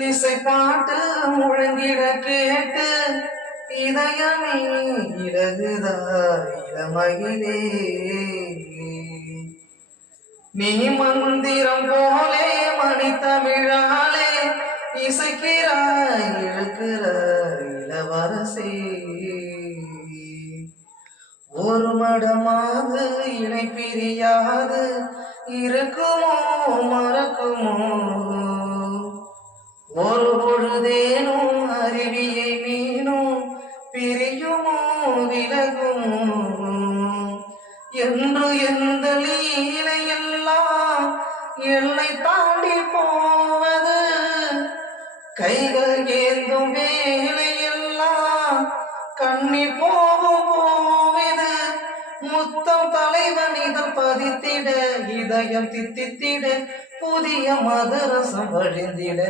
இசை பாட்டு முழங்கிட கேட்டு இதயமே இலகுதா இளமகிழே. நீ மந்திரம் போலே மணித்தமிழாலே இசைக்கிறாய் இழுக்கிறாய் இளவரசே. ஒரு மடமாக இணை பிரியாது இருக்குமோ மறக்குமோ, ஒரு பொழுதேனும் அருவியை மீனும் பிரியுமோ விலகுமோ, என்று எந்த லீலையெல்லாம் எல்லை தாண்டி போவது, கைகள் ஏந்தும் வேலையெல்லாம் கண்ணீர் போகும் போவது, முத்தம் தலைவன் இதழ் பதித்திட இதயம் தித்தித்திட புதிய மதுரசம் வழிந்திட